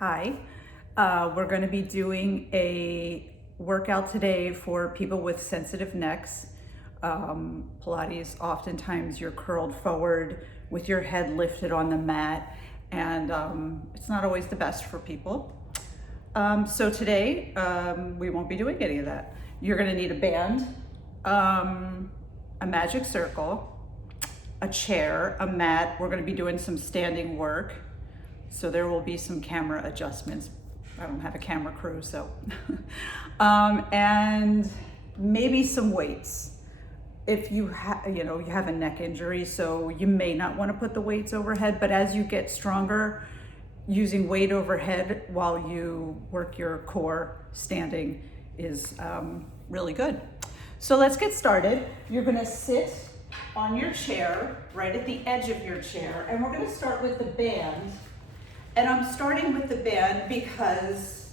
Hi. We're going to be doing a workout today for people with sensitive necks. Pilates, oftentimes you're curled forward with your head lifted on the mat, and it's not always the best for people. So today, we won't be doing any of that. You're going to need a band, a magic circle, a chair, a mat. We're going to be doing some standing work. So there will be some camera adjustments. I don't have a camera crew, so. And maybe some weights. If you have a neck injury, so you may not want to put the weights overhead, but as you get stronger, using weight overhead while you work your core standing is really good. So let's get started. You're gonna sit on your chair, right at the edge of your chair, and we're gonna start with the band. And I'm starting with the band because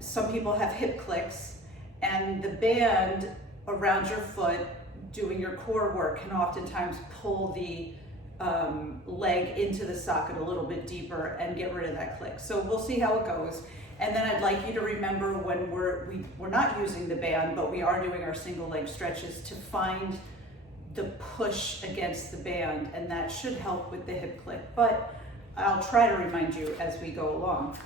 some people have hip clicks, and the band around your foot doing your core work can oftentimes pull the leg into the socket a little bit deeper and get rid of that click. So we'll see how it goes. And then I'd like you to remember when we're not using the band, but we are doing our single leg stretches, to find the push against the band, and that should help with the hip click. But I'll try to remind you as we go along.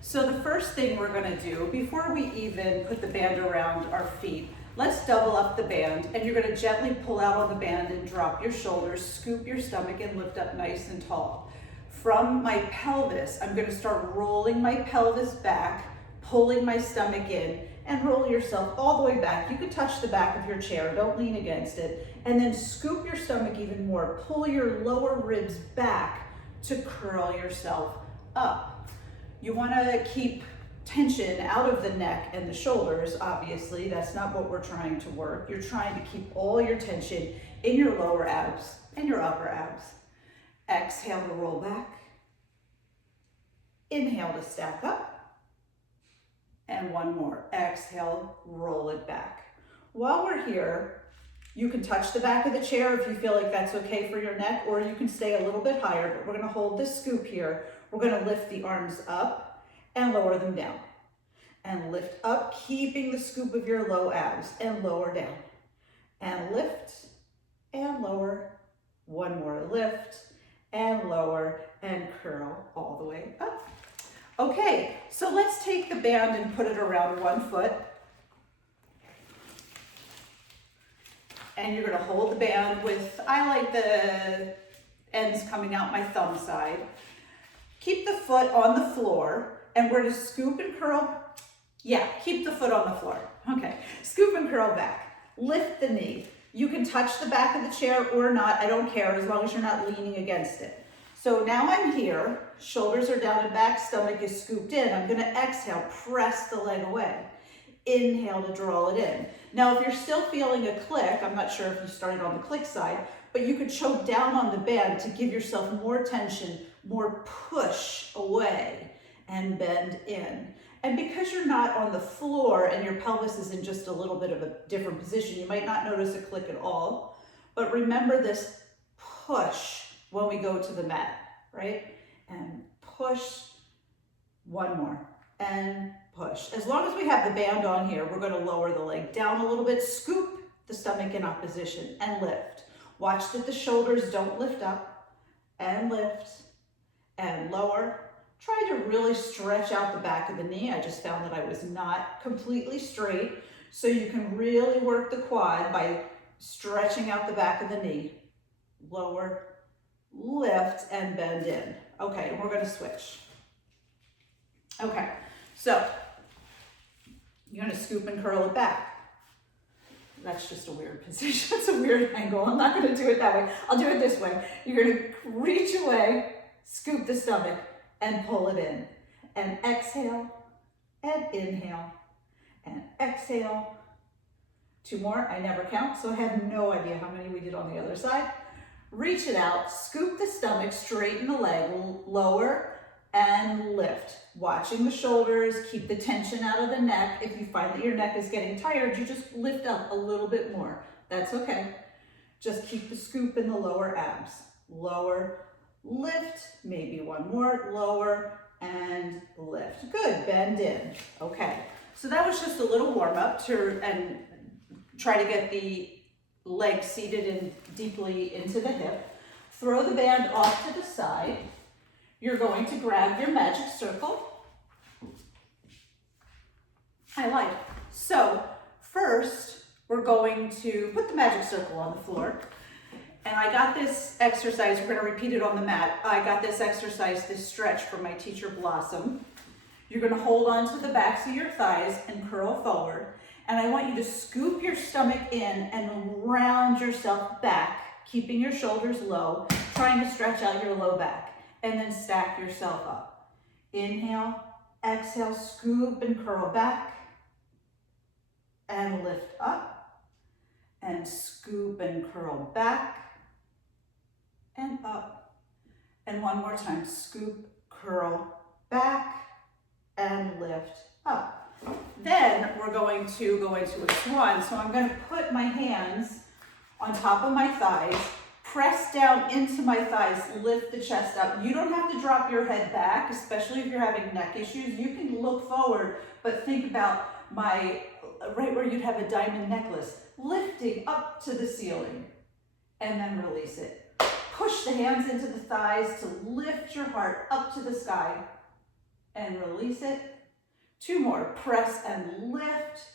So the first thing we're gonna do, before we even put the band around our feet, let's double up the band, and you're gonna gently pull out on the band and drop your shoulders, scoop your stomach, and lift up nice and tall. From my pelvis, I'm gonna start rolling my pelvis back, pulling my stomach in, and roll yourself all the way back. You can touch the back of your chair, don't lean against it, and then scoop your stomach even more. Pull your lower ribs back to curl yourself up. You wanna keep tension out of the neck and the shoulders, obviously. That's not what we're trying to work. You're trying to keep all your tension in your lower abs and your upper abs. Exhale to roll back. Inhale to stack up. And one more. Exhale, roll it back. While we're here, you can touch the back of the chair if you feel like that's okay for your neck, or you can stay a little bit higher, but we're gonna hold this scoop here. We're gonna lift the arms up and lower them down. And lift up, keeping the scoop of your low abs, and lower down. And lift and lower. One more lift and lower, and curl all the way up. Okay, so let's take the band and put it around one foot. And you're gonna hold the band with, I like the ends coming out my thumb side. Keep the foot on the floor, and we're gonna scoop and curl. Yeah, keep the foot on the floor. Okay, scoop and curl back. Lift the knee. You can touch the back of the chair or not, I don't care, as long as you're not leaning against it. So now I'm here, shoulders are down and back, stomach is scooped in. I'm gonna exhale, press the leg away. Inhale to draw it in. Now, if you're still feeling a click, I'm not sure if you started on the click side, but you could choke down on the band to give yourself more tension, more push away, and bend in. And because you're not on the floor and your pelvis is in just a little bit of a different position, you might not notice a click at all. But remember this push when we go to the mat, right? And push, one more, and push. As long as we have the band on here, we're gonna lower the leg down a little bit, scoop the stomach in opposition, and lift. Watch that the shoulders don't lift up, and lift, and lower. Try to really stretch out the back of the knee. I just found that I was not completely straight, so you can really work the quad by stretching out the back of the knee. Lower, lift, and bend in. Okay, and we're gonna switch. Okay, so you're gonna scoop and curl it back. That's just a weird position. It's a weird angle. I'm not gonna do it that way. I'll do it this way. You're gonna reach away, scoop the stomach, and pull it in. And exhale, and inhale, and exhale. Two more, I never count, so I have no idea how many we did on the other side. Reach it out, scoop the stomach, straighten the leg, lower, and lift. Watching the shoulders, keep the tension out of the neck. If you find that your neck is getting tired, you just lift up a little bit more. That's okay. Just keep the scoop in the lower abs. Lower, lift, maybe one more, lower, and lift. Good, bend in. Okay, so that was just a little warm up and try to get the leg seated in deeply into the hip. Throw the band off to the side. You're going to grab your magic circle. I like it. So first, we're going to put the magic circle on the floor. And I got this exercise, we're gonna repeat it on the mat. I got this exercise, this stretch from my teacher Blossom. You're gonna hold on to the backs of your thighs and curl forward. And I want you to scoop your stomach in and round yourself back, keeping your shoulders low, trying to stretch out your low back, and then stack yourself up. Inhale, exhale, scoop and curl back, and lift up, and scoop and curl back, and up. And one more time, scoop, curl, back, and lift up. Then we're going to go into a swan. So I'm going to put my hands on top of my thighs, press down into my thighs, lift the chest up. You don't have to drop your head back, especially if you're having neck issues. You can look forward, but think about right where you'd have a diamond necklace, lifting up to the ceiling, and then release it. Push the hands into the thighs to lift your heart up to the sky and release it. Two more, press and lift.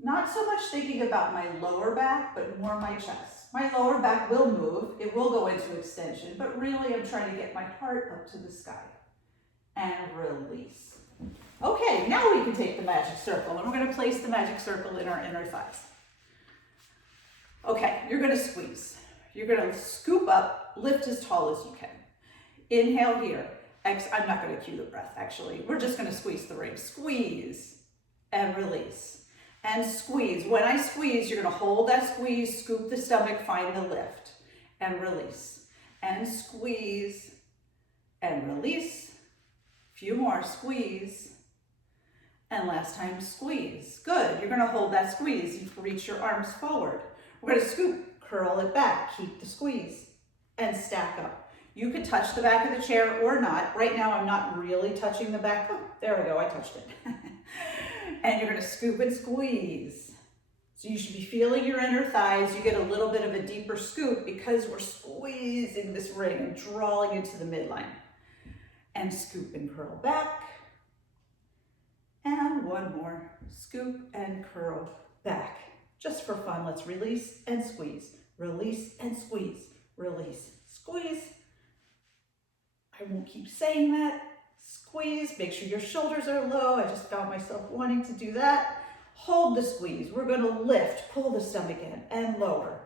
Not so much thinking about my lower back, but more my chest. My lower back will move, it will go into extension, but really I'm trying to get my heart up to the sky and release. Okay, now we can take the magic circle and we're gonna place the magic circle in our inner thighs. Okay, you're gonna squeeze. You're gonna scoop up, lift as tall as you can. Inhale here. I'm not gonna cue the breath, actually. We're just gonna squeeze the ring. Squeeze and release. And squeeze. When I squeeze, you're gonna hold that squeeze, scoop the stomach, find the lift, and release. And squeeze and release. Few more, squeeze. And last time, squeeze. Good, you're gonna hold that squeeze. You can reach your arms forward. We're gonna scoop, curl it back, keep the squeeze, and stack up. You could touch the back of the chair or not. Right now, I'm not really touching the back. Oh, there we go, I touched it. And you're gonna scoop and squeeze. So you should be feeling your inner thighs. You get a little bit of a deeper scoop because we're squeezing this ring and drawing into the midline. And scoop and curl back. And one more, scoop and curl back. Just for fun, let's release and squeeze. Release and squeeze. Release, squeeze. I won't keep saying that. Squeeze, make sure your shoulders are low. I just found myself wanting to do that. Hold the squeeze. We're gonna lift, pull the stomach in and lower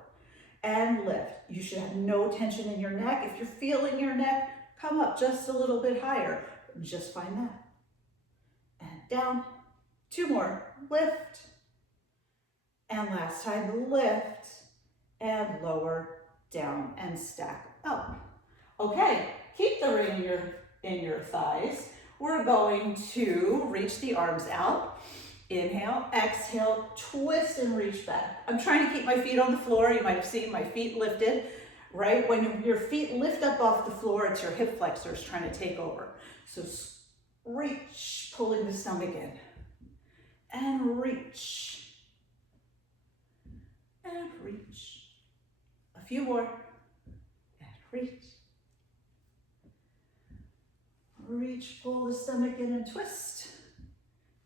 and lift. You should have no tension in your neck. If you're feeling your neck, come up just a little bit higher. Just find that. And down. Two more, lift. And last time, lift and lower, down and stack up. Okay, keep the ring in your thighs. We're going to reach the arms out. Inhale, exhale, twist and reach back. I'm trying to keep my feet on the floor. You might have seen my feet lifted, right? When your feet lift up off the floor, it's your hip flexors trying to take over. So reach, pulling the stomach in. And reach. And reach. A few more. And reach. Reach, pull the stomach in and twist.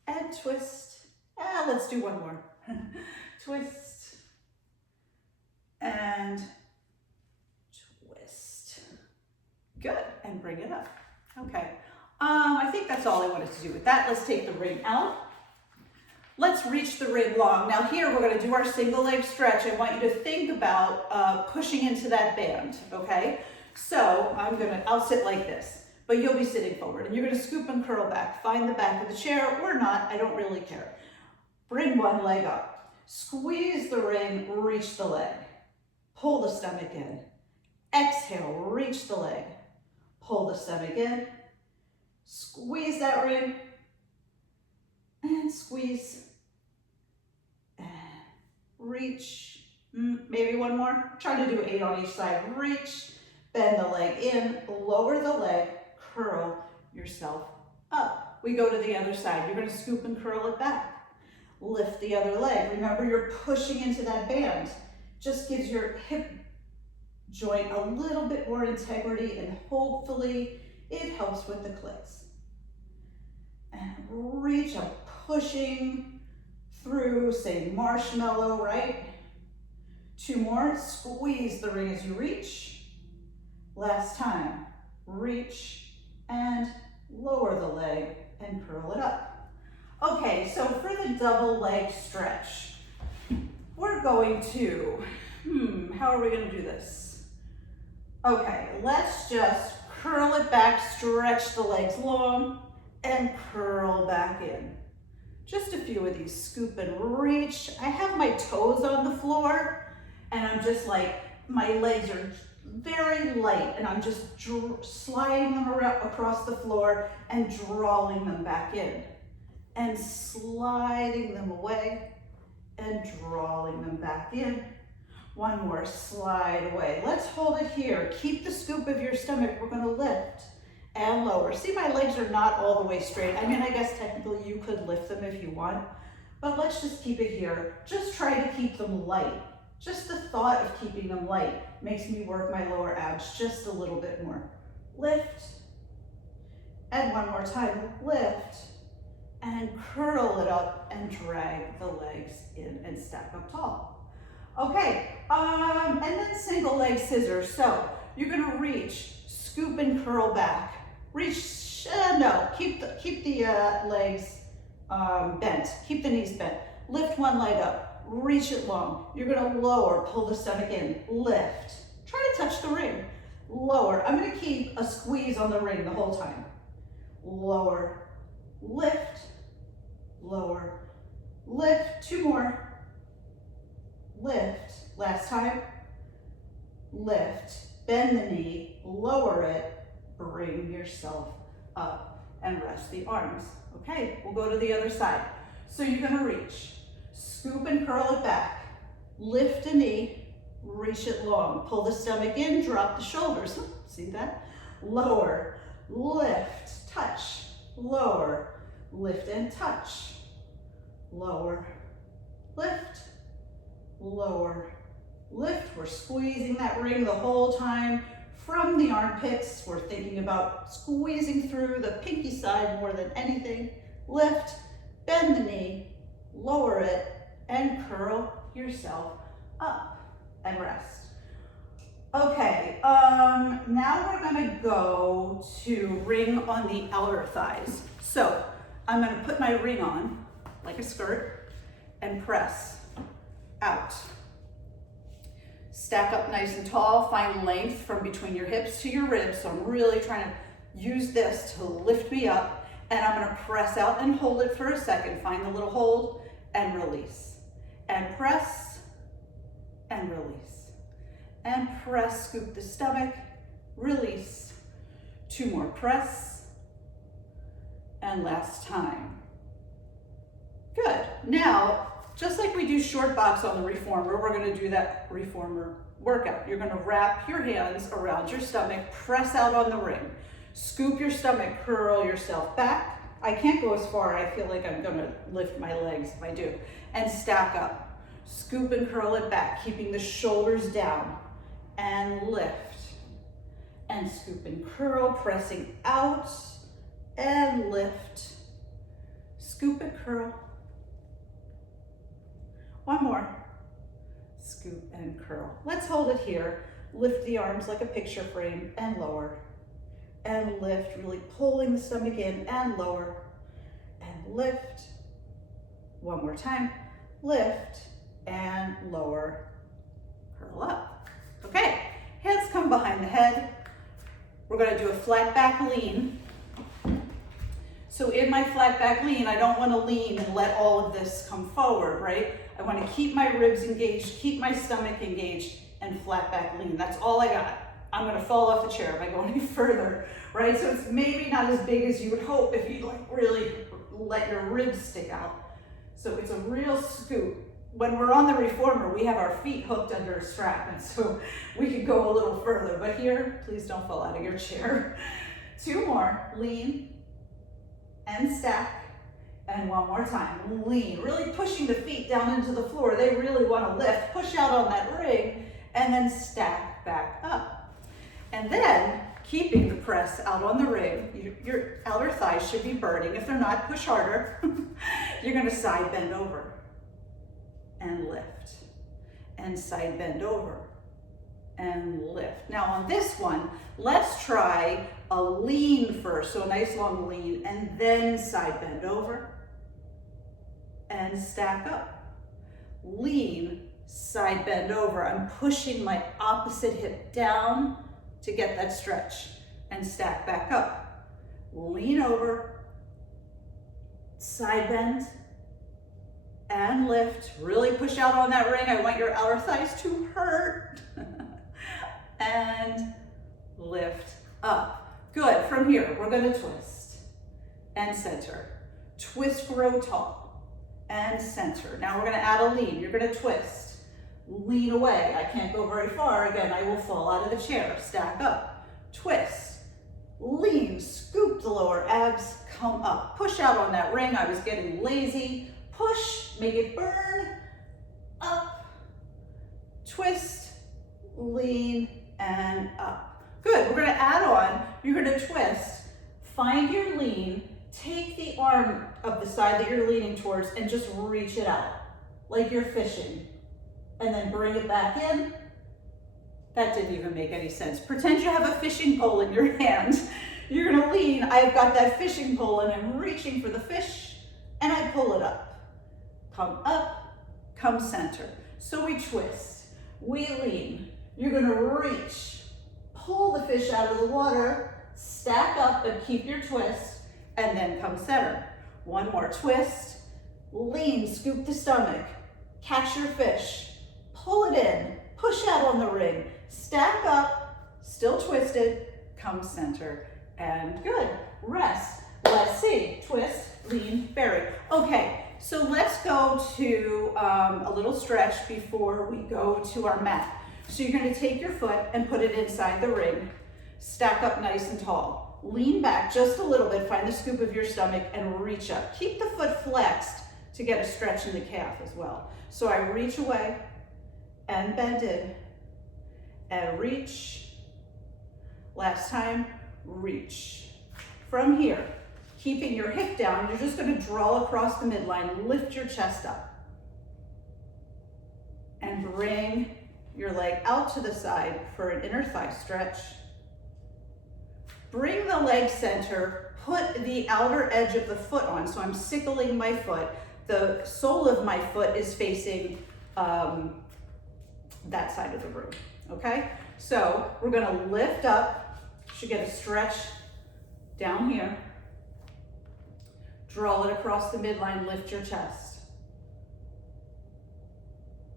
And twist. And let's do one more. Twist. And twist. Good. And bring it up. Okay. I think that's all I wanted to do with that. Let's take the ring out. Let's reach the ring long. Now here we're gonna do our single leg stretch. I want you to think about pushing into that band, okay? So I'll sit like this, but you'll be sitting forward and you're gonna scoop and curl back. Find the back of the chair or not, I don't really care. Bring one leg up. Squeeze the ring, reach the leg. Pull the stomach in. Exhale, reach the leg. Pull the stomach in. Squeeze that ring. And squeeze. And reach. Maybe one more. Try to do 8 on each side. Reach. Bend the leg in. Lower the leg. Curl yourself up. We go to the other side. You're gonna scoop and curl it back. Lift the other leg. Remember, you're pushing into that band. Just gives your hip joint a little bit more integrity, and hopefully it helps with the clicks. And reach up, pushing through, say marshmallow, right? 2 more, squeeze the ring as you reach. Last time, reach and lower the leg and curl it up. Okay, so for the double leg stretch, we're going to, how are we gonna do this? Okay, let's just curl it back, stretch the legs long, and curl back in. Just a few of these, scoop and reach. I have my toes on the floor, and I'm just like, my legs are very light, and I'm just sliding them around across the floor and drawing them back in. And sliding them away and drawing them back in. One more, slide away. Let's hold it here. Keep the scoop of your stomach. We're gonna lift and lower. See, my legs are not all the way straight. I mean, I guess technically you could lift them if you want, but let's just keep it here. Just try to keep them light. Just the thought of keeping them light makes me work my lower abs just a little bit more. Lift, and one more time, lift, and curl it up and drag the legs in and stack up tall. Okay, and then single leg scissors. So you're gonna reach, scoop and curl back. Reach, no, keep the legs bent, keep the knees bent. Lift one leg up, reach it long. You're gonna lower, pull the stomach in, lift. Try to touch the ring, lower. I'm gonna keep a squeeze on the ring the whole time. Lower, lift, lower, lift, 2 more, lift, last time, lift, bend the knee, lower it, bring yourself up and rest the arms. Okay, we'll go to the other side. So you're gonna reach, scoop and curl it back, lift a knee, reach it long, pull the stomach in, drop the shoulders, see that? Lower, lift, touch, lower, lift and touch, lower, lift, lower, lift. We're squeezing that ring the whole time from the armpits. We're thinking about squeezing through the pinky side more than anything. Lift, bend the knee, lower it, and curl yourself up and rest. Okay, now we're gonna go to ring on the outer thighs. So I'm gonna put my ring on like a skirt and press out. Stack up nice and tall, find length from between your hips to your ribs. So I'm really trying to use this to lift me up, and I'm gonna press out and hold it for a second. Find the little hold and release. And press and release. And press, scoop the stomach, release. 2 more, press, and last time. Good. Now, just like we do short box on the reformer, we're gonna do that reformer workout. You're gonna wrap your hands around your stomach, press out on the ring, scoop your stomach, curl yourself back. I can't go as far, I feel like I'm gonna lift my legs if I do. And stack up, scoop and curl it back, keeping the shoulders down, and lift. And scoop and curl, pressing out, and lift. Scoop and curl. One more, scoop and curl. Let's hold it here. Lift the arms like a picture frame and lower. And lift, really pulling the stomach in and lower. And lift. One more time, lift and lower, curl up. Okay, hands come behind the head. We're gonna do a flat back lean. So in my flat back lean, I don't wanna lean and let all of this come forward, right? I wanna keep my ribs engaged, keep my stomach engaged, and flat back lean. That's all I got. I'm gonna fall off the chair if I go any further, right? So it's maybe not as big as you would hope if you like really let your ribs stick out. So it's a real scoop. When we're on the reformer, we have our feet hooked under a strap, and so we could go a little further. But here, please don't fall out of your chair. 2 more, lean, and stack. And one more time, lean, really pushing the feet down into the floor. They really want to lift, push out on that ring, and then stack back up. And then, keeping the press out on the ring, your outer thighs should be burning. If they're not, push harder. You're gonna side bend over and lift, and side bend over and lift. Now on this one, let's try a lean first, so a nice long lean, and then side bend over and stack up. Lean, side bend over. I'm pushing my opposite hip down to get that stretch and stack back up. Lean over, side bend, and lift. Really push out on that ring. I want your outer thighs to hurt. And lift up. Good. From here, we're going to twist and center. Twist, grow tall, and center. Now we're going to add a lean. You're going to twist, lean away. I can't go very far. Again, I will fall out of the chair. Stack up, twist, lean, scoop the lower abs, come up. Push out on that ring. I was getting lazy. Push, make it burn, up, twist, lean, and up. Good, we're gonna add on, you're gonna twist, find your lean, take the arm of the side that you're leaning towards and just reach it out, like you're fishing. And then bring it back in. That didn't even make any sense. Pretend you have a fishing pole in your hand. You're gonna lean, I've got that fishing pole and I'm reaching for the fish, and I pull it up. Come up, come center. So we twist, we lean. You're gonna reach, pull the fish out of the water, stack up and keep your twist, and then come center. One more twist, lean, scoop the stomach, catch your fish, pull it in, push out on the ring, stack up, still twisted, come center, and good. Rest. Let's see, twist, lean, bury. Okay. So let's go to a little stretch before we go to our mat. So you're going to take your foot and put it inside the ring. Stack up nice and tall. Lean back just a little bit. Find the scoop of your stomach and reach up. Keep the foot flexed to get a stretch in the calf as well. So I reach away and bend in and reach. Last time, reach. From here, keeping your hip down, you're just going to draw across the midline, lift your chest up, and bring your leg out to the side for an inner thigh stretch. Bring the leg center, put the outer edge of the foot on, so I'm sickling my foot. The sole of my foot is facing that side of the room, okay? So we're going to lift up, should get a stretch down here. Draw it across the midline, lift your chest.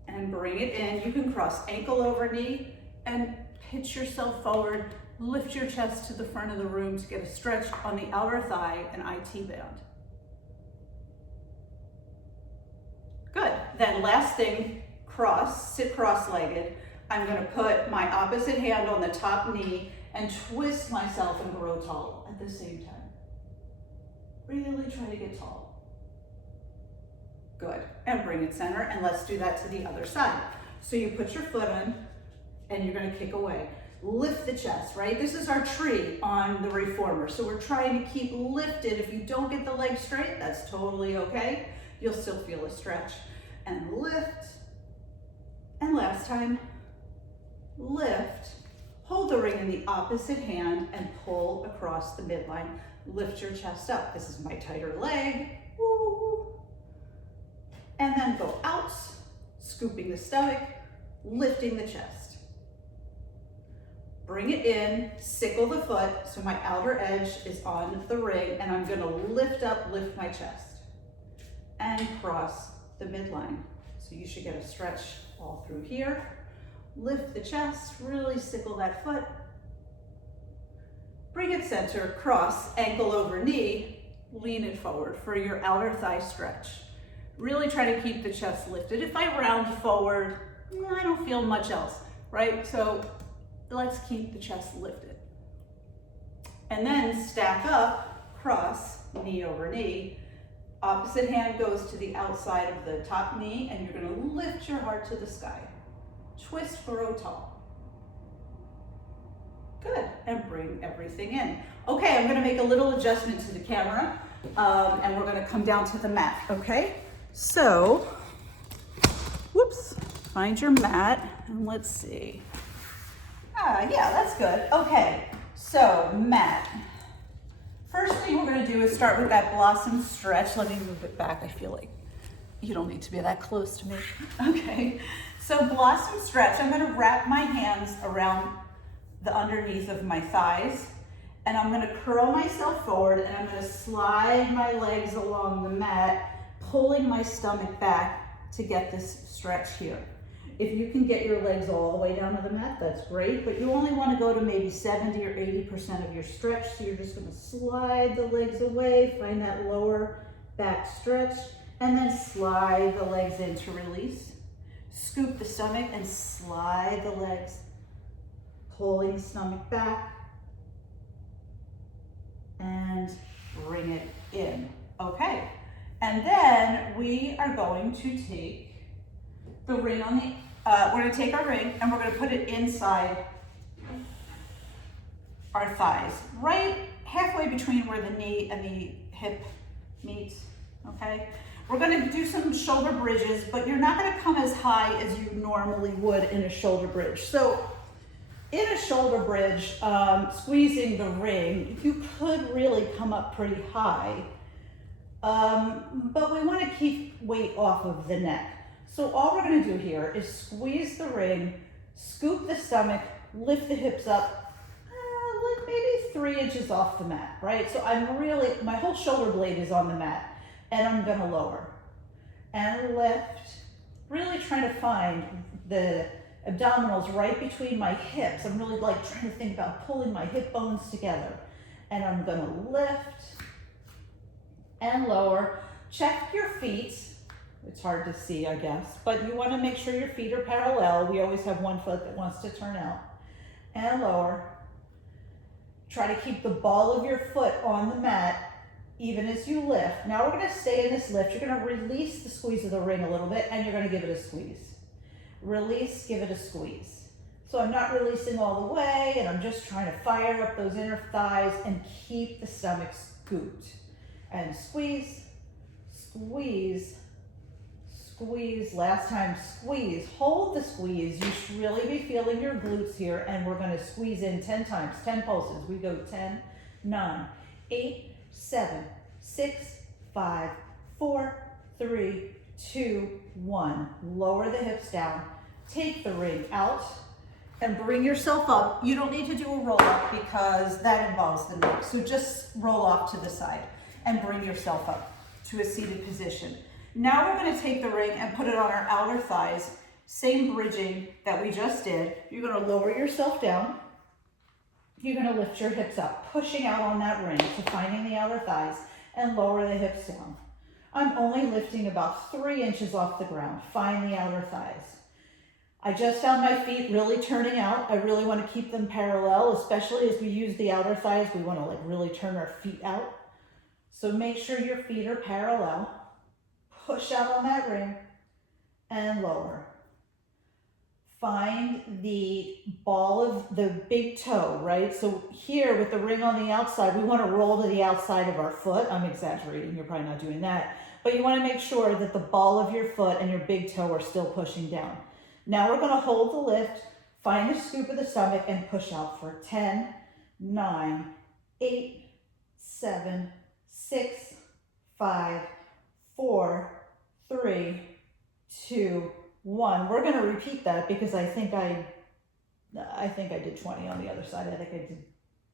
And bring it in. You can cross ankle over knee and pitch yourself forward. Lift your chest to the front of the room to get a stretch on the outer thigh and IT band. Good. Then last thing, cross, sit cross-legged. I'm going to put my opposite hand on the top knee and twist myself and grow tall at the same time. Really try to get tall. Good. And bring it center, and let's do that to the other side. So you put your foot on and you're going to kick away. Lift the chest, right? This is our tree on the reformer. So we're trying to keep lifted. If you don't get the leg straight, that's totally okay. You'll still feel a stretch. And lift. And last time, lift. Hold the ring in the opposite hand and pull across the midline. Lift your chest up. This is my tighter leg. Woo. And then go out, scooping the stomach, lifting the chest. Bring it in, sickle the foot, so my outer edge is on the ring, and I'm gonna lift up, lift my chest, and cross the midline. So you should get a stretch all through here. Lift the chest, really sickle that foot. Bring it center, cross, ankle over knee, lean it forward for your outer thigh stretch. Really try to keep the chest lifted. If I round forward, I don't feel much else, right? So let's keep the chest lifted. And then stack up, cross, knee over knee. Opposite hand goes to the outside of the top knee, and you're gonna lift your heart to the sky. Twist, grow tall. Good, and bring everything in. Okay, I'm gonna make a little adjustment to the camera, and we're gonna come down to the mat, okay? So, whoops, find your mat, and let's see. Yeah, that's good. Okay, so mat. First thing we're gonna do is start with that blossom stretch. Let me move it back. I feel like you don't need to be that close to me. Okay, so blossom stretch. I'm gonna wrap my hands around the underneath of my thighs, and I'm gonna curl myself forward, and I'm gonna slide my legs along the mat, pulling my stomach back to get this stretch here. If you can get your legs all the way down to the mat, that's great, but you only want to go to maybe 70 or 80% of your stretch, so you're just going to slide the legs away, find that lower back stretch, and then slide the legs in to release. Scoop the stomach and slide the legs, pulling the stomach back, and bring it in. Okay, and then we are going to take the ring on the we're going to take our ring and we're going to put it inside our thighs, right halfway between where the knee and the hip meet, okay? We're going to do some shoulder bridges, but you're not going to come as high as you normally would in a shoulder bridge. So in a shoulder bridge, squeezing the ring, you could really come up pretty high, but we want to keep weight off of the neck. So all we're gonna do here is squeeze the ring, scoop the stomach, lift the hips up, like maybe 3 inches off the mat, right? So my whole shoulder blade is on the mat, and I'm gonna lower and lift, really trying to find the abdominals right between my hips. I'm really like trying to think about pulling my hip bones together, and I'm gonna lift and lower. Check your feet. It's hard to see, I guess, but you want to make sure your feet are parallel. We always have one foot that wants to turn out. And lower. Try to keep the ball of your foot on the mat even as you lift. Now we're going to stay in this lift. You're going to release the squeeze of the ring a little bit, and you're going to give it a squeeze. Release, give it a squeeze. So I'm not releasing all the way, and I'm just trying to fire up those inner thighs and keep the stomach scooped. And squeeze, squeeze, squeeze. Last time, squeeze. Hold the squeeze. You should really be feeling your glutes here, and we're going to squeeze in 10 times, 10 pulses. We go 10, 9, 8, 7, 6, 5, 4, 3, 2, 1. Lower the hips down. Take the ring out and bring yourself up. You don't need to do a roll up because that involves the neck. So just roll off to the side and bring yourself up to a seated position. Now we're going to take the ring and put it on our outer thighs, same bridging that we just did. You're going to lower yourself down. You're going to lift your hips up, pushing out on that ring, so finding the outer thighs, and lower the hips down. I'm only lifting about 3 inches off the ground. Find the outer thighs. I just found my feet really turning out. I really want to keep them parallel, especially as we use the outer thighs. We want to like really turn our feet out. So make sure your feet are parallel. Push out on that ring and lower. Find the ball of the big toe, right? So here with the ring on the outside, we want to roll to the outside of our foot. I'm exaggerating, you're probably not doing that. But you want to make sure that the ball of your foot and your big toe are still pushing down. Now we're going to hold the lift, find the scoop of the stomach, and push out for 10, 9, 8, 7, 6, 5, 4, 3, 2, 1. We're going to repeat that because I think I did 20 on the other side. I think I did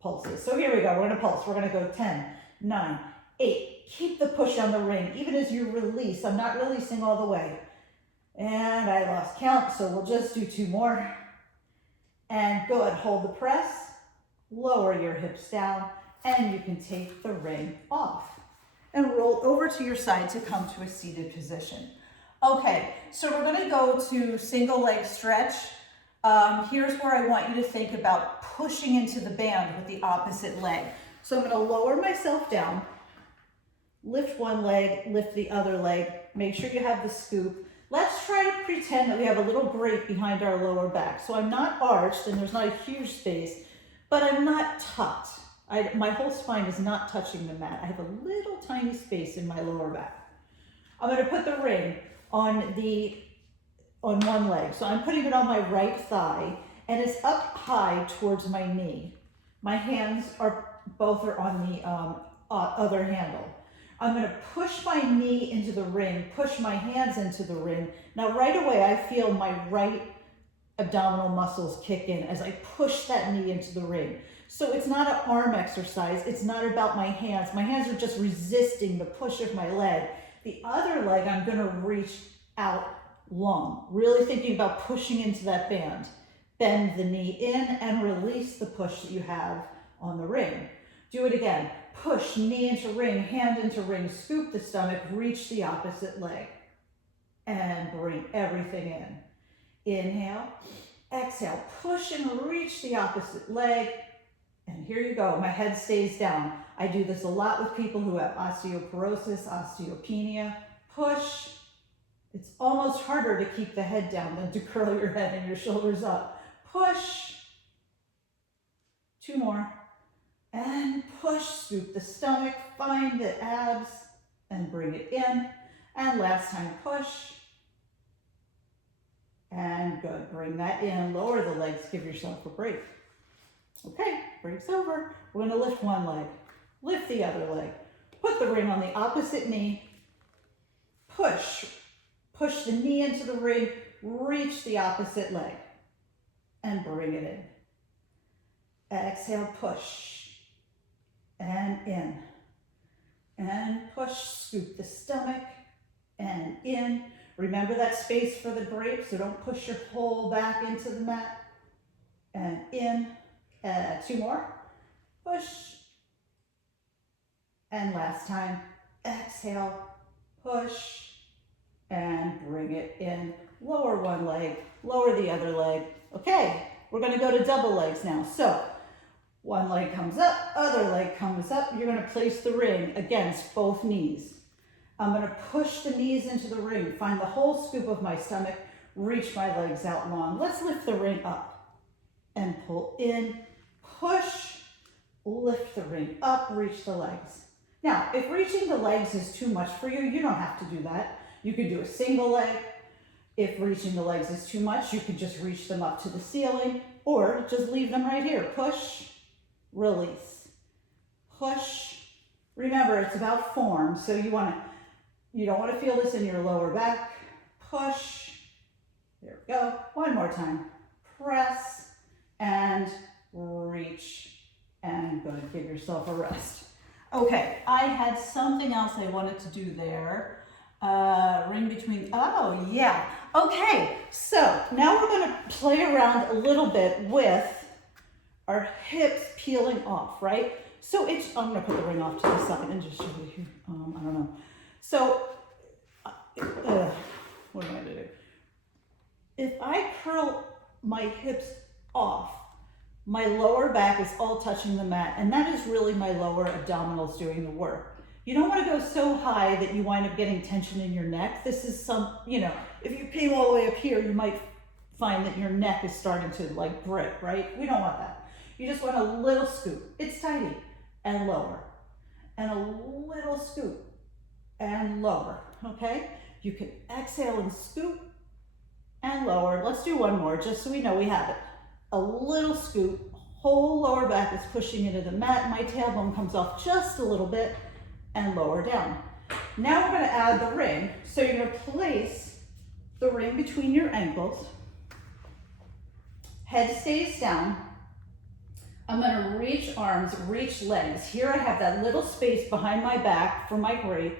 pulses. So here we go. We're going to pulse. We're going to go 10, 9, 8. Keep the push on the ring even as you release. I'm not releasing all the way. And I lost count, so we'll just do 2 more. And go ahead, hold the press, lower your hips down, and you can take the ring off. And roll over to your side to come to a seated position. Okay, so we're going to go to single leg stretch. Here's where I want you to think about pushing into the band with the opposite leg. So I'm going to lower myself down, lift one leg, lift the other leg, make sure you have the scoop. Let's try to pretend that we have a little grate behind our lower back. So I'm not arched and there's not a huge space, but I'm not tucked. My whole spine is not touching the mat. I have a little tiny space in my lower back. I'm gonna put the ring on one leg. So I'm putting it on my right thigh and it's up high towards my knee. My hands both are on the other handle. I'm gonna push my knee into the ring, push my hands into the ring. Now right away I feel my right abdominal muscles kick in as I push that knee into the ring. So it's not an arm exercise, it's not about my hands. My hands are just resisting the push of my leg. The other leg I'm gonna reach out long, really thinking about pushing into that band. Bend the knee in and release the push that you have on the ring. Do it again. Push, knee into ring, hand into ring, scoop the stomach, reach the opposite leg, and bring everything in. Inhale, exhale, push and reach the opposite leg, and here you go. My head stays down. I do this a lot with people who have osteoporosis, osteopenia. Push. It's almost harder to keep the head down than to curl your head and your shoulders up. Push. 2 more. And push, scoop the stomach, find the abs, and bring it in. And last time, push. And good, bring that in, lower the legs, give yourself a break. Okay, break's over. We're gonna lift one leg, lift the other leg, put the ring on the opposite knee, push the knee into the ring, reach the opposite leg, and bring it in. Exhale, push. And in, and push, scoop the stomach, and in. Remember that space for the grape, so don't push your whole back into the mat. And in, 2 more, push. And last time, exhale, push, and bring it in. Lower one leg, lower the other leg. Okay, we're gonna go to double legs now. So, one leg comes up, other leg comes up. You're gonna place the ring against both knees. I'm gonna push the knees into the ring, find the whole scoop of my stomach, reach my legs out long. Let's lift the ring up and pull in, push, lift the ring up, reach the legs. Now, if reaching the legs is too much for you, you don't have to do that. You could do a single leg. If reaching the legs is too much, you could just reach them up to the ceiling or just leave them right here. Push, release, push. Remember, it's about form, so you don't want to feel this in your lower back. Push, there we go. One more time, press and reach, and good, give yourself a rest. Okay, I had something else I wanted to do there. Ring between, oh yeah. Okay, so now we're gonna play around a little bit with our hips peeling off, right? So I'm gonna put the ring off to the side and just show you here. I don't know. So, what am I gonna do? If I curl my hips off, my lower back is all touching the mat, and that is really my lower abdominals doing the work. You don't want to go so high that you wind up getting tension in your neck. This is if you came all the way up here, you might find that your neck is starting to like grip, right? We don't want that. You just want a little scoop. It's tiny, and lower, and a little scoop, and lower, okay? You can exhale and scoop, and lower. Let's do one more, just so we know we have it. A little scoop, whole lower back is pushing into the mat. My tailbone comes off just a little bit, and lower down. Now we're gonna add the ring. So you're gonna place the ring between your ankles. Head stays down. I'm gonna reach arms, reach legs. Here I have that little space behind my back for my grape.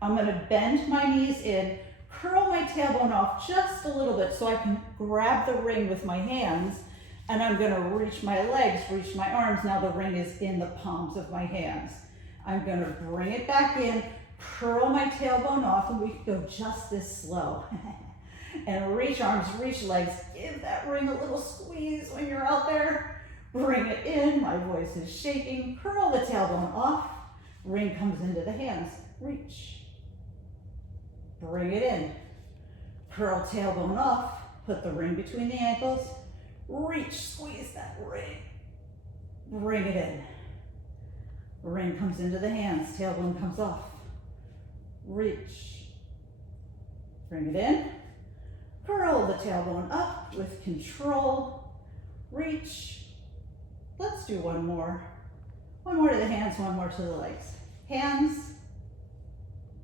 I'm gonna bend my knees in, curl my tailbone off just a little bit so I can grab the ring with my hands, and I'm gonna reach my legs, reach my arms. Now the ring is in the palms of my hands. I'm gonna bring it back in, curl my tailbone off, and we can go just this slow. And reach arms, reach legs, give that ring a little squeeze when you're out there. Bring it in, my voice is shaking, curl the tailbone off, ring comes into the hands. reach. Bring it in. Curl tailbone up, put the ring between the ankles, reach, squeeze that ring. Bring it in. The ring comes into the hands, tailbone comes off. Reach. Bring it in. Curl the tailbone up with control. Reach. Let's do one more. One more to the hands, one more to the legs. Hands.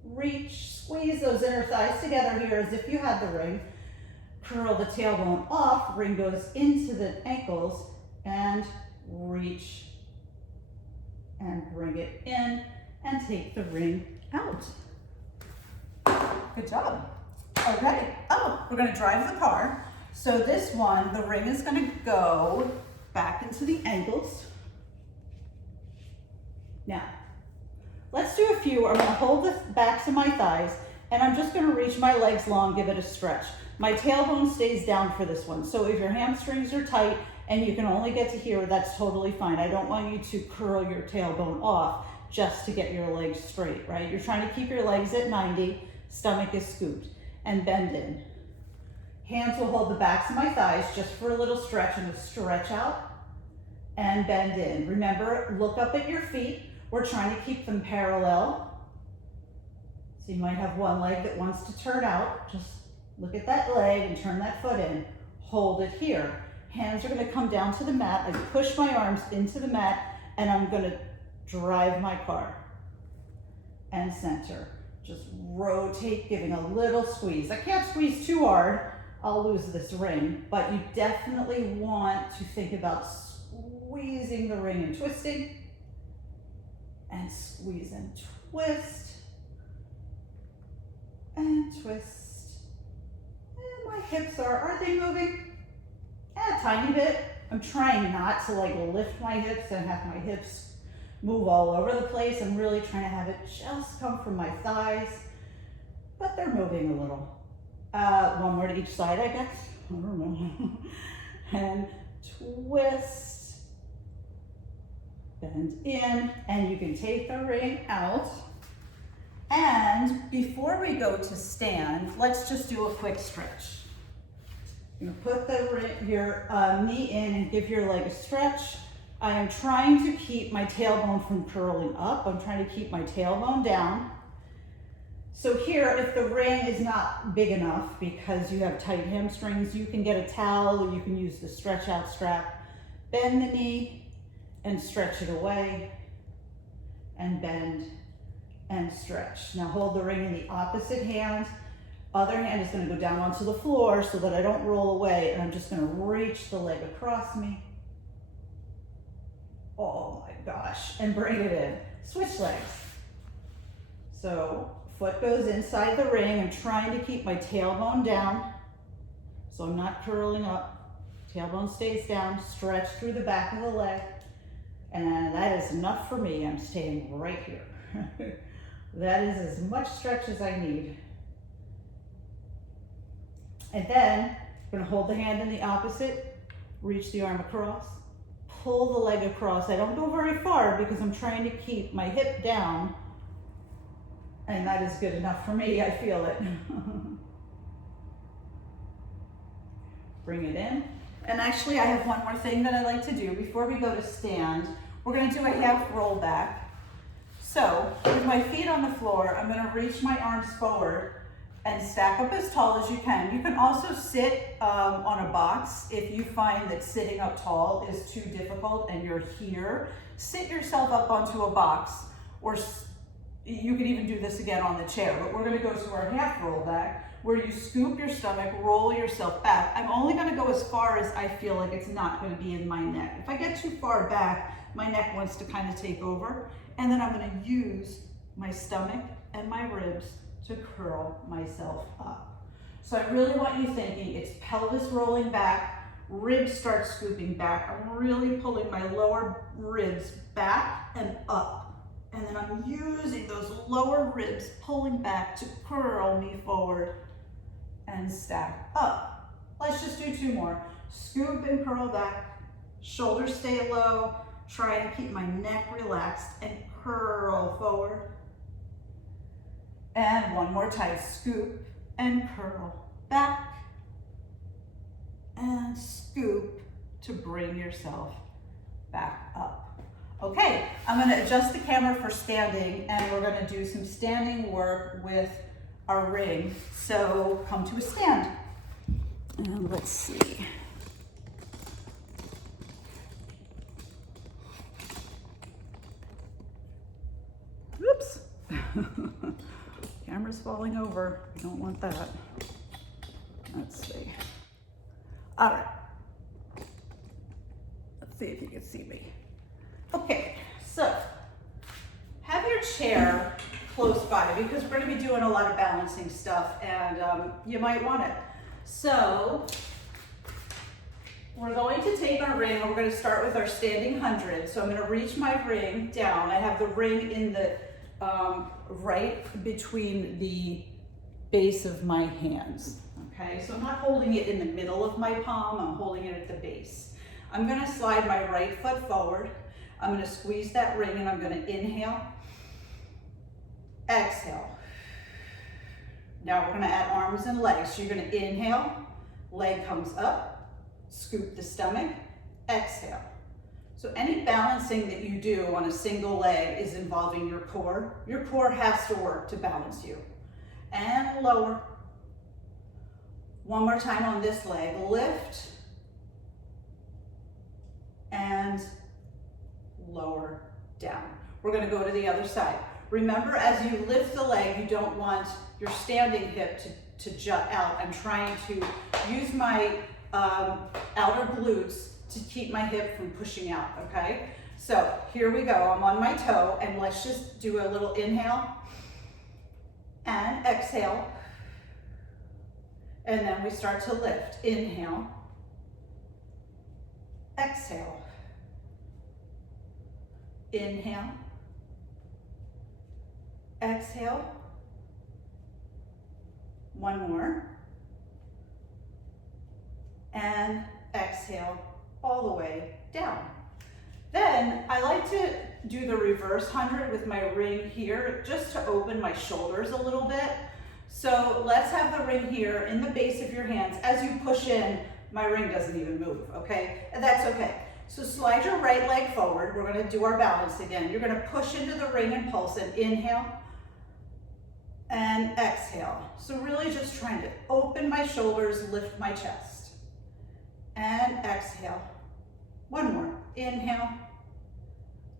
Reach. Squeeze those inner thighs together here as if you had the ring. Curl the tailbone off. Ring goes into the ankles and reach. And bring it in and take the ring out. Good job. Okay. Oh, we're going to drive the car. So this one, the ring is going to go back into the ankles. Now, let's do a few. I'm going to hold the backs of my thighs and I'm just going to reach my legs long, give it a stretch. My tailbone stays down for this one. So if your hamstrings are tight and you can only get to here, that's totally fine. I don't want you to curl your tailbone off just to get your legs straight, right? You're trying to keep your legs at 90, stomach is scooped, and bend in. Hands will hold the backs of my thighs just for a little stretch. I'm going to stretch out and bend in. Remember, look up at your feet. We're trying to keep them parallel. So you might have one leg that wants to turn out. Just look at that leg and turn that foot in. Hold it here. Hands are going to come down to the mat. I push my arms into the mat and I'm going to drive my car and center. Just rotate, giving a little squeeze. I can't squeeze too hard. I'll lose this ring, but you definitely want to think about squeezing the ring and twisting, and squeeze and twist, and twist. And my hips are they moving? A tiny bit. I'm trying not to like lift my hips and have my hips move all over the place. I'm really trying to have it just come from my thighs, but they're moving a little. One more to each side, I guess. I don't know. And twist, bend in, and you can take the ring out. And before we go to stand, let's just do a quick stretch. You're gonna put your knee in and give your leg a stretch. I am trying to keep my tailbone from curling up. I'm trying to keep my tailbone down. So here, if the ring is not big enough because you have tight hamstrings, you can get a towel or you can use the stretch out strap. Bend the knee and stretch it away, and bend and stretch. Now hold the ring in the opposite hand. Other hand is going to go down onto the floor so that I don't roll away, and I'm just going to reach the leg across me. Oh my gosh, and bring it in. Switch legs. So foot goes inside the ring. I'm trying to keep my tailbone down so I'm not curling up. Tailbone stays down, stretch through the back of the leg, and that is enough for me. I'm staying right here. That is as much stretch as I need. And then I'm going to hold the hand in the opposite, reach the arm across, pull the leg across. I don't go very far because I'm trying to keep my hip down, and that is good enough for me. I feel it. Bring it in. And actually, I have one more thing that I like to do before we go to stand. We're going to do a half roll back. So with my feet on the floor, I'm going to reach my arms forward and stack up as tall as you can. You can also sit on a box if you find that sitting up tall is too difficult and you're here. Sit yourself up onto a box, or you can even do this again on the chair, but we're gonna go to our half roll back where you scoop your stomach, roll yourself back. I'm only gonna go as far as I feel like it's not gonna be in my neck. If I get too far back, my neck wants to kind of take over, and then I'm gonna use my stomach and my ribs to curl myself up. So I really want you thinking it's pelvis rolling back, ribs start scooping back. I'm really pulling my lower ribs back and up. And then I'm using those lower ribs pulling back to curl me forward and stack up. Let's just do two more. Scoop and curl back, shoulders stay low, try to keep my neck relaxed and curl forward And one more time, scoop and curl back and scoop to bring yourself back up. Okay, I'm gonna adjust the camera for standing and we're gonna do some standing work with our ring. So come to a stand. And let's see. Oops. Camera's falling over. We don't want that. Let's see. All right. Let's see if you can see me. Okay, so have your chair close by because we're going to be doing a lot of balancing stuff and you might want it. So we're going to take our ring and we're going to start with our standing 100. So I'm going to reach my ring down. I have the ring in the right between the base of my hands. Okay, so I'm not holding it in the middle of my palm, I'm holding it at the base. I'm going to slide my right foot forward. I'm going to squeeze that ring and I'm going to inhale, exhale. Now we're going to add arms and legs. So you're going to inhale, leg comes up, scoop the stomach, exhale. So any balancing that you do on a single leg is involving your core. Your core has to work to balance you. And lower. One more time on this leg, lift and lower down. We're going to go to the other side. Remember, as you lift the leg, you don't want your standing hip to jut out. I'm trying to use my outer glutes to keep my hip from pushing out, okay? So here we go, I'm on my toe and let's just do a little inhale and exhale. And then we start to lift, inhale, exhale, inhale, exhale, one more, and exhale all the way down. Then I like to do the reverse 100 with my ring here just to open my shoulders a little bit. So let's have the ring here in the base of your hands. As you push in, my ring doesn't even move, okay? And that's okay. So slide your right leg forward. We're gonna do our balance again. You're gonna push into the ring and pulse and inhale and exhale. So really just trying to open my shoulders, lift my chest. And exhale. One more, inhale.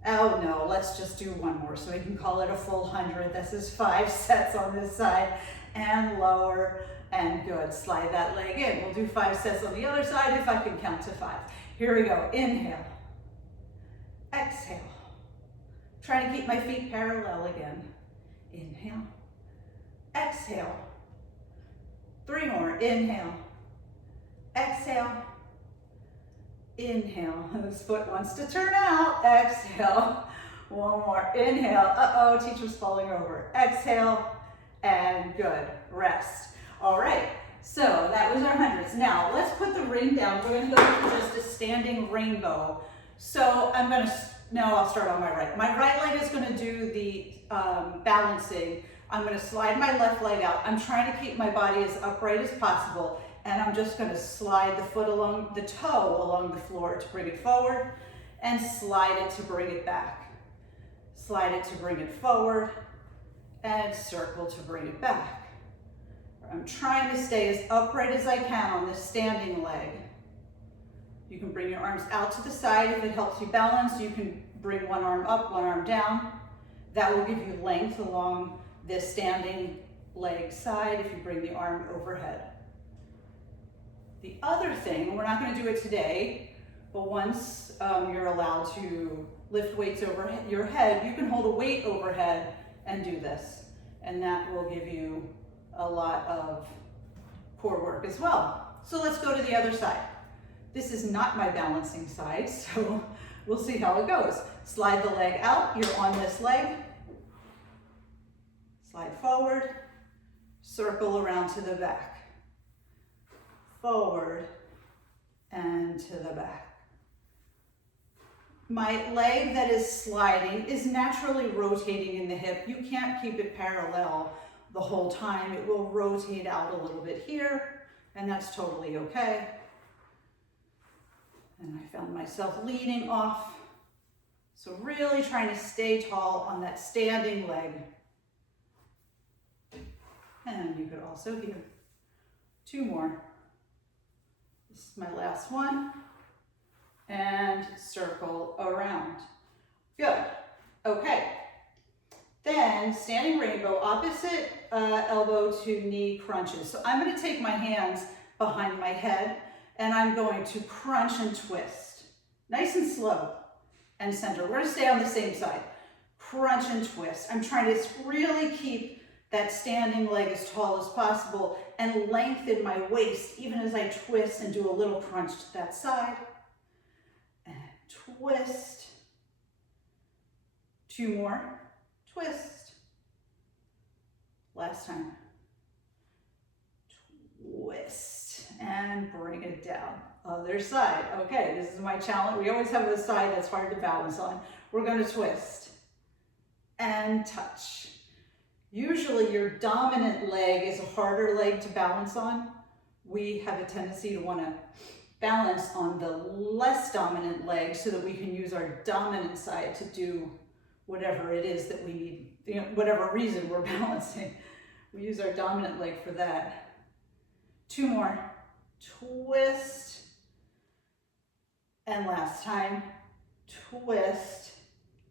Oh no, let's just do one more so we can call it a full 100. This is 5 sets on this side and lower and good. Slide that leg in. We'll do 5 sets on the other side if I can count to 5. Here we go, inhale, exhale. Trying to keep my feet parallel again. Inhale, exhale. 3 more, inhale, exhale. Inhale, this foot wants to turn out, exhale. One more, inhale, uh-oh, teacher's falling over. Exhale, and good, rest. All right, so that was our 100s. Now, let's put the ring down. We're gonna go for just a standing rainbow. So I'll start on my right. My right leg is gonna do the balancing. I'm gonna slide my left leg out. I'm trying to keep my body as upright as possible. And I'm just going to slide the foot along, the toe along the floor to bring it forward and slide it to bring it back. Slide it to bring it forward and circle to bring it back. I'm trying to stay as upright as I can on this standing leg. You can bring your arms out to the side if it helps you balance. You can bring one arm up, one arm down. That will give you length along this standing leg side if you bring the arm overhead. The other thing, we're not going to do it today, but once you're allowed to lift weights over your head, you can hold a weight overhead and do this. And that will give you a lot of core work as well. So let's go to the other side. This is not my balancing side, so we'll see how it goes. Slide the leg out, you're on this leg. Slide forward, circle around to the back. Forward and to the back. My leg that is sliding is naturally rotating in the hip. You can't keep it parallel the whole time. It will rotate out a little bit here, and that's totally okay. And I found myself leaning off. So really trying to stay tall on that standing leg. And you could also hear 2 more. This is my last one. And circle around. Good. Okay. Then standing rainbow, opposite elbow to knee crunches. So I'm going to take my hands behind my head and I'm going to crunch and twist. Nice and slow and center. We're going to stay on the same side. Crunch and twist. I'm trying to really keep that standing leg as tall as possible and lengthen my waist even as I twist and do a little crunch to that side. And twist. 2 more. Twist. Last time. Twist. And bring it down. Other side. Okay, this is my challenge. We always have a side that's hard to balance on. We're going to twist. And touch. Usually your dominant leg is a harder leg to balance on. We have a tendency to want to balance on the less dominant leg so that we can use our dominant side to do whatever it is that we need, you know, whatever reason we're balancing. We use our dominant leg for that. 2 more. Twist. And last time, twist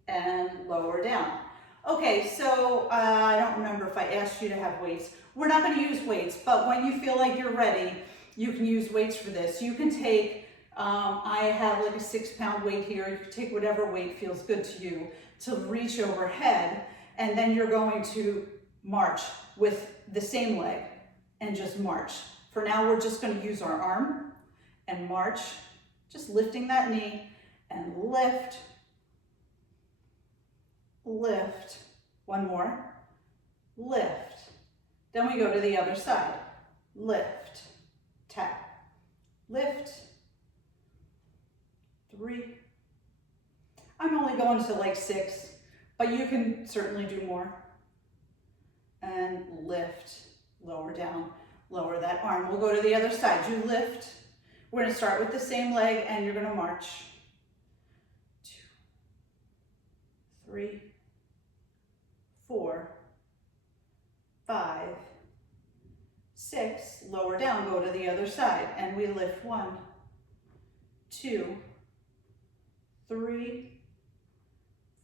and lower down. Okay, so I don't remember if I asked you to have weights. We're not going to use weights, but when you feel like you're ready, you can use weights for this. You can take, I have like a 6-pound weight here. You can take whatever weight feels good to you to reach overhead, and then you're going to march with the same leg and just march. For now, we're just going to use our arm and march, just lifting that knee and lift. Lift. 1 more. Lift. Then we go to the other side. Lift. Tap. Lift. 3. I'm only going to like 6, but you can certainly do more. And lift. Lower down. Lower that arm. We'll go to the other side. You lift. We're going to start with the same leg and you're going to march. 2, 3, 4, 5, 6, lower down, go to the other side, and we lift 1, 2, 3,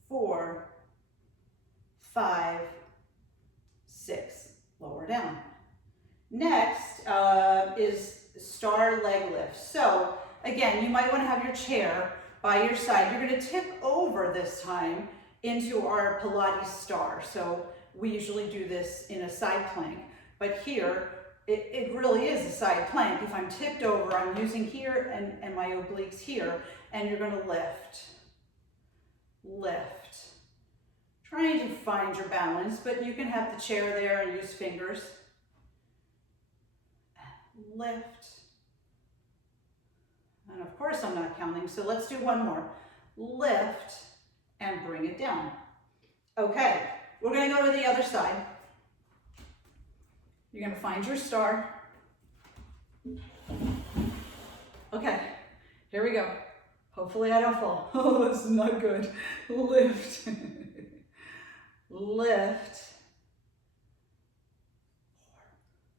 4, 5, 6, lower down. Next is star leg lift. So again, you might want to have your chair by your side. You're going to tip over this time into our Pilates star. So we usually do this in a side plank, but here it really is a side plank. If I'm tipped over, I'm using here and my obliques here, and you're going to lift, lift. Trying to find your balance, but you can have the chair there and use fingers. Lift. And of course I'm not counting, so let's do 1 more. Lift and bring it down. Okay, we're going to go to the other side. You're going to find your star. Okay, here we go. Hopefully I don't fall. Oh, this is not good. Lift. Lift.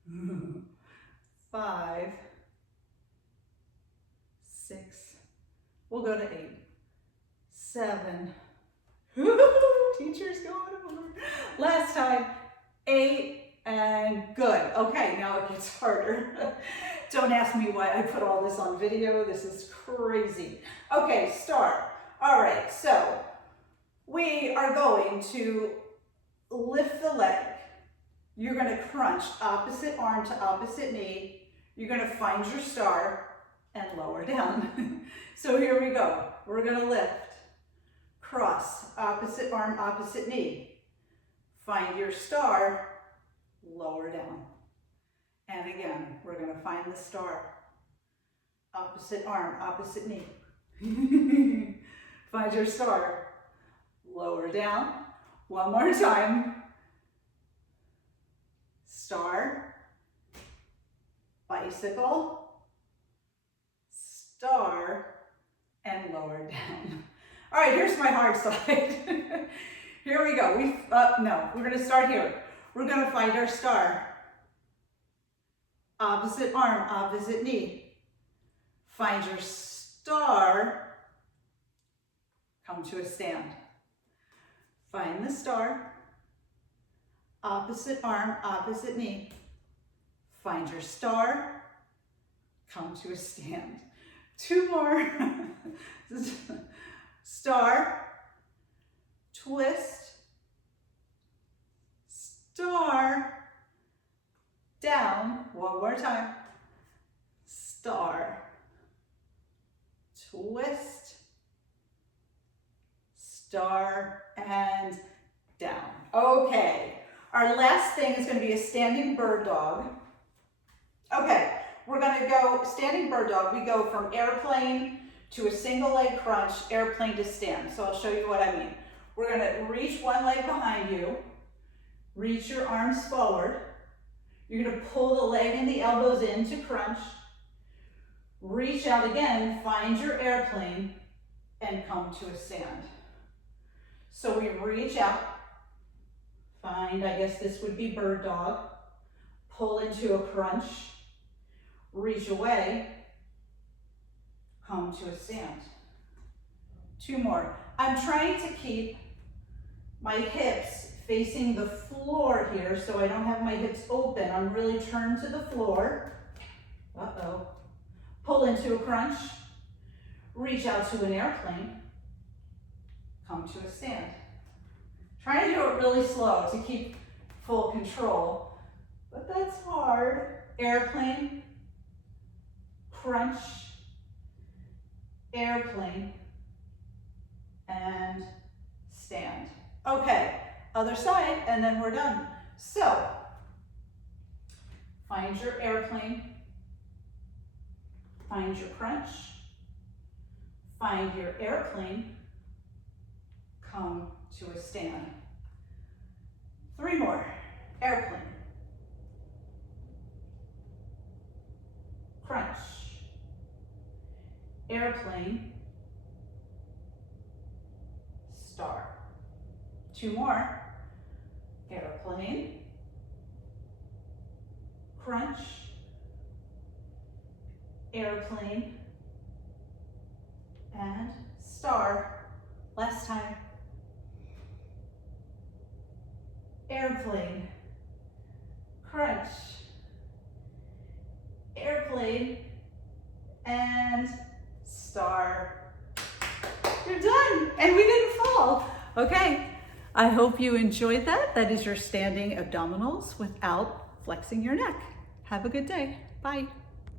4, 5, 6. We'll go to 8, 7. Teacher's going over. Last time, 8, and good. Okay, now it gets harder. Don't ask me why I put all this on video. This is crazy. Okay, start. All right, so we are going to lift the leg. You're going to crunch opposite arm to opposite knee. You're going to find your star and lower down. So here we go. We're going to lift. Cross, opposite arm, opposite knee. Find your star, lower down. And again, we're going to find the star. Opposite arm, opposite knee. Find your star, lower down. 1 more time. star, bicycle, star, and lower down. All right, here's my hard side. Here we go. We're gonna start here. We're gonna find our star. Opposite arm, opposite knee. Find your star, come to a stand. Find the star, opposite arm, opposite knee. Find your star, come to a stand. 2 more. Star, twist, star, down. 1 more time. Star, twist, star, and down. Okay, our last thing is going to be a standing bird dog. Okay, we're going to go standing bird dog. We go from airplane to a single leg crunch, airplane to stand. So I'll show you what I mean. We're going to reach one leg behind you, reach your arms forward. You're going to pull the leg and the elbows in to crunch. Reach out again, find your airplane, and come to a stand. So we reach out, find, I guess this would be bird dog, pull into a crunch, reach away, come to a stand. 2 more. I'm trying to keep my hips facing the floor here so I don't have my hips open. I'm really turned to the floor. Uh-oh. Pull into a crunch, reach out to an airplane, come to a stand. Trying to do it really slow to keep full control, but that's hard. Airplane, crunch, airplane, and stand. Okay, other side, and then we're done. So, find your airplane, find your crunch, find your airplane, come to a stand. 3 more. Airplane, crunch, airplane, star. 2 more. Airplane, crunch, airplane, and star. Last time. Airplane, crunch, airplane, and star. You're done, and we didn't fall. Okay, I hope you enjoyed that. That is your standing abdominals without flexing your neck. Have a good day. Bye.